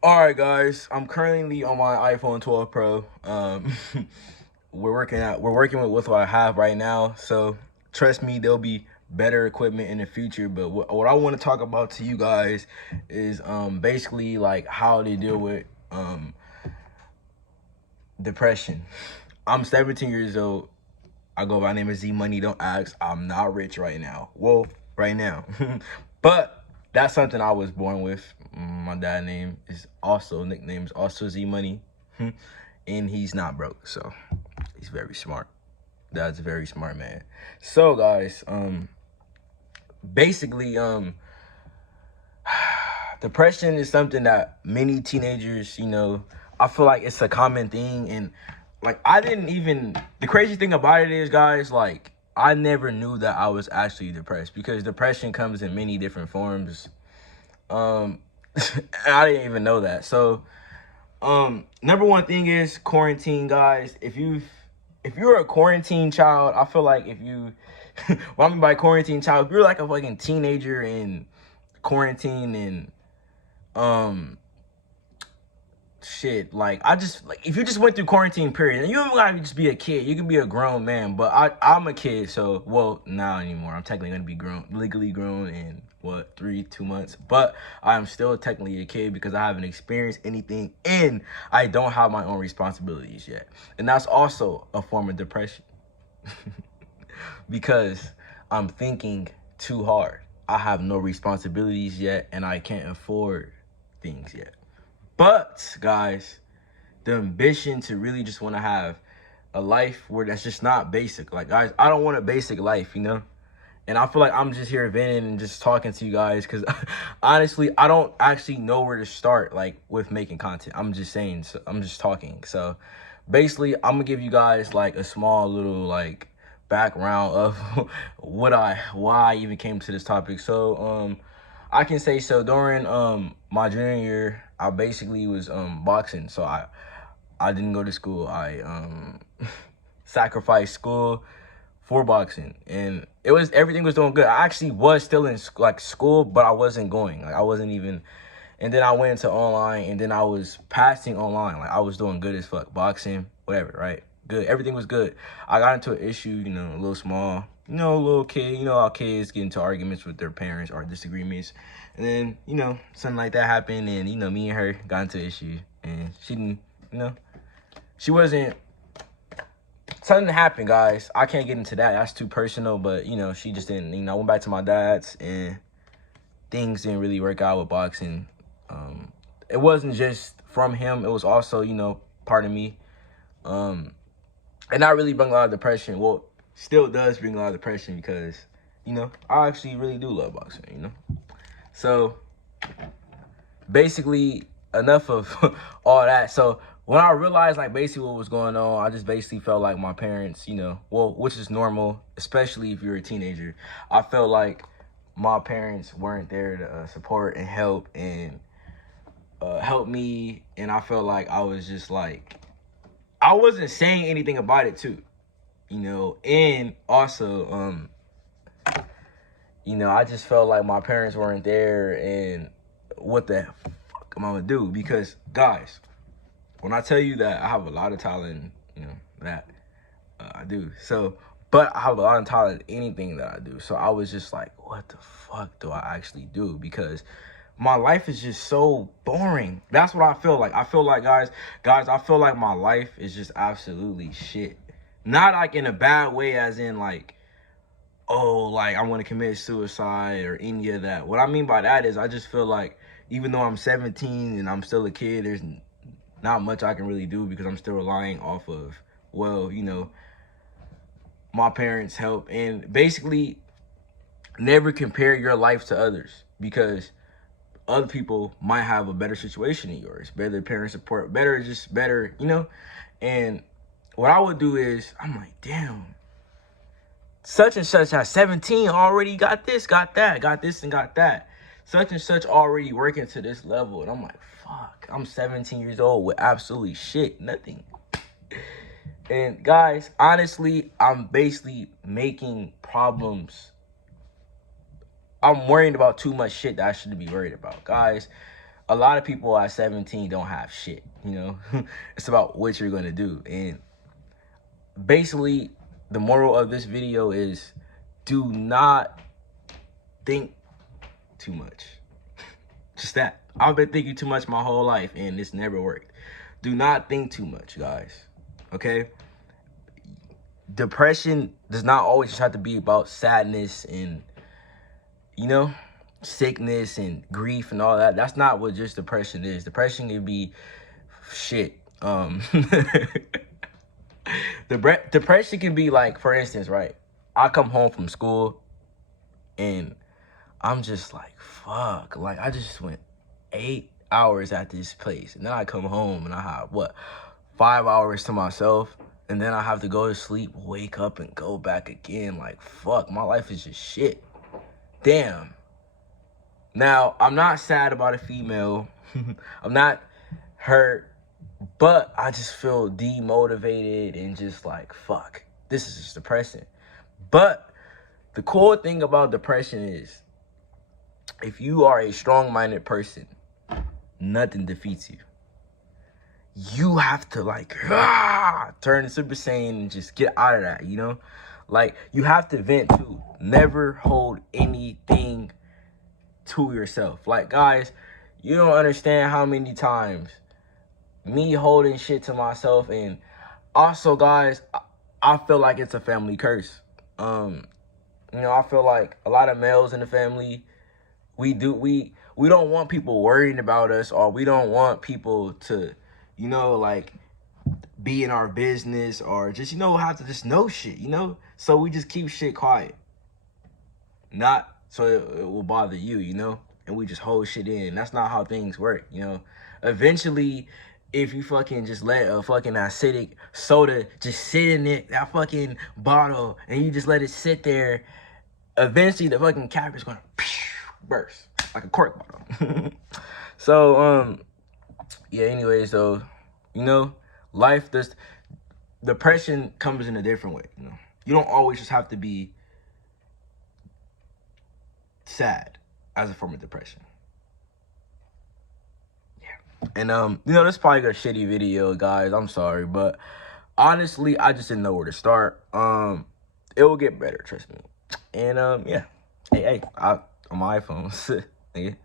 All right, guys. I'm currently on my iPhone 12 Pro. We're working with what I have right now. So trust me, there'll be better equipment in the future. But what I want to talk about to you guys is basically like how they deal with depression. I'm 17 years old. I go by name of Z Money. Don't ask. I'm not rich right now. Well, right now, but that's something I was born with. My dad name is also nickname is also Z Money, and he's not broke, so he's very smart. Dad's a very smart man. So guys, basically, depression is something that many teenagers, I feel like it's a common thing. And like, I didn't even, the crazy thing about it is, guys, like, I never knew that I was actually depressed, because depression comes in many different forms. Um, I didn't even know that. So, number one thing is quarantine, guys. If you're a quarantine child, I feel like if you, what I mean by quarantine child, if you're like a fucking teenager in quarantine and um shit, like, I just, like, if you just went through quarantine period, and you don't gotta just be a kid, you can be a grown man. But I'm a kid, so, well, not anymore. I'm technically gonna be grown, legally grown, in what, 2 months. But I'm still technically a kid because I haven't experienced anything, and I don't have my own responsibilities yet. And that's also a form of depression. Because I'm thinking too hard. I have no responsibilities yet, and I can't afford things yet. But guys, the ambition to really just want to have a life where that's just not basic. Like, guys, I don't want a basic life. And I feel like I'm just here venting and just talking to you guys because honestly, I don't actually know where to start, like, with making content. I'm just saying, so I'm just talking. So basically, I'm gonna give you guys like a small little like background of why I even came to this topic. So I can say, so during my junior year, I basically was boxing. So I didn't go to school. I sacrificed school for boxing, and everything was doing good. I actually was still in like school, but I wasn't going. Like, I wasn't even. And then I went into online, and then I was passing online. Like, I was doing good as fuck, boxing, whatever, right? Good, everything was good. I got into an issue, a little small, a little kid. You know how kids get into arguments with their parents or disagreements, and then something like that happened, and me and her got into an issue, and she didn't, she wasn't. Something happened, guys. I can't get into that. That's too personal. But she just didn't. I went back to my dad's, and things didn't really work out with boxing. It wasn't just from him. It was also, part of me. And that really brought a lot of depression. Well, still does bring a lot of depression because, I actually really do love boxing. So basically, enough of all that. So when I realized, like, basically what was going on, I just basically felt like my parents, well, which is normal, especially if you're a teenager. I felt like my parents weren't there to support and help me, and I felt like I was just like, I wasn't saying anything about it too, and also, I just felt like my parents weren't there, and what the fuck am I gonna do? Because, guys, when I tell you that I have a lot of talent, that I do. So, but I have a lot of talent in anything that I do. So I was just like, what the fuck do I actually do? Because my life is just so boring. That's what I feel like. I feel like, guys, I feel like my life is just absolutely shit. Not like in a bad way, as in like, oh, like I want to commit suicide or any of that. What I mean by that is I just feel like even though I'm 17 and I'm still a kid, there's not much I can really do because I'm still relying off of, well, my parents' help. And basically, never compare your life to others, because other people might have a better situation than yours, better parent support, better. And what I would do is, I'm like, damn, such and such at 17 already got this, got that, got this, and got that. Such and such already working to this level. And I'm like, fuck, I'm 17 years old with absolutely shit, nothing. And guys, honestly, I'm basically making problems. I'm worrying about too much shit that I shouldn't be worried about. Guys, a lot of people at 17 don't have shit, you know. It's about what you're gonna do. And basically, the moral of this video is, do not think too much. Just that. I've been thinking too much my whole life, and it's never worked. Do not think too much, guys. Okay? Depression does not always just have to be about sadness and, you know, sickness and grief and all that. That's not what just depression is. Depression can be shit. Depression can be like, for instance, right? I come home from school and I'm just like, fuck. Like, I just went 8 hours at this place. And then I come home and I have, 5 hours to myself. And then I have to go to sleep, wake up, and go back again. Like, fuck, my life is just shit. Damn. Now, I'm not sad about a female. I'm not hurt. But I just feel demotivated and just like, fuck, this is just depressing. But the cool thing about depression is, if you are a strong-minded person, nothing defeats you. You have to like turn to Super Saiyan and just get out of that, you know? Like, you have to vent too. Never hold anything to yourself. Like, guys, you don't understand how many times me holding shit to myself. And also, guys, I feel like it's a family curse. You know, I feel like a lot of males in the family, we don't want people worrying about us, or we don't want people to, you know, like, be in our business, or just, you know, have to just know shit, you know? So we just keep shit quiet. Not so it will bother you, you know? And we just hold shit in. That's not how things work, you know? Eventually, if you fucking just let a fucking acidic soda just sit in that fucking bottle, and you just let it sit there, eventually the fucking cap is gonna burst like a cork bottle. So, yeah, anyways, though, you know, life does, depression comes in a different way, you know? You don't always just have to be sad as a form of depression. Yeah. And, you know, this is probably a shitty video, guys. I'm sorry, but honestly, I just didn't know where to start. It will get better, trust me. And, yeah. Hey, on my iPhone. Nigga.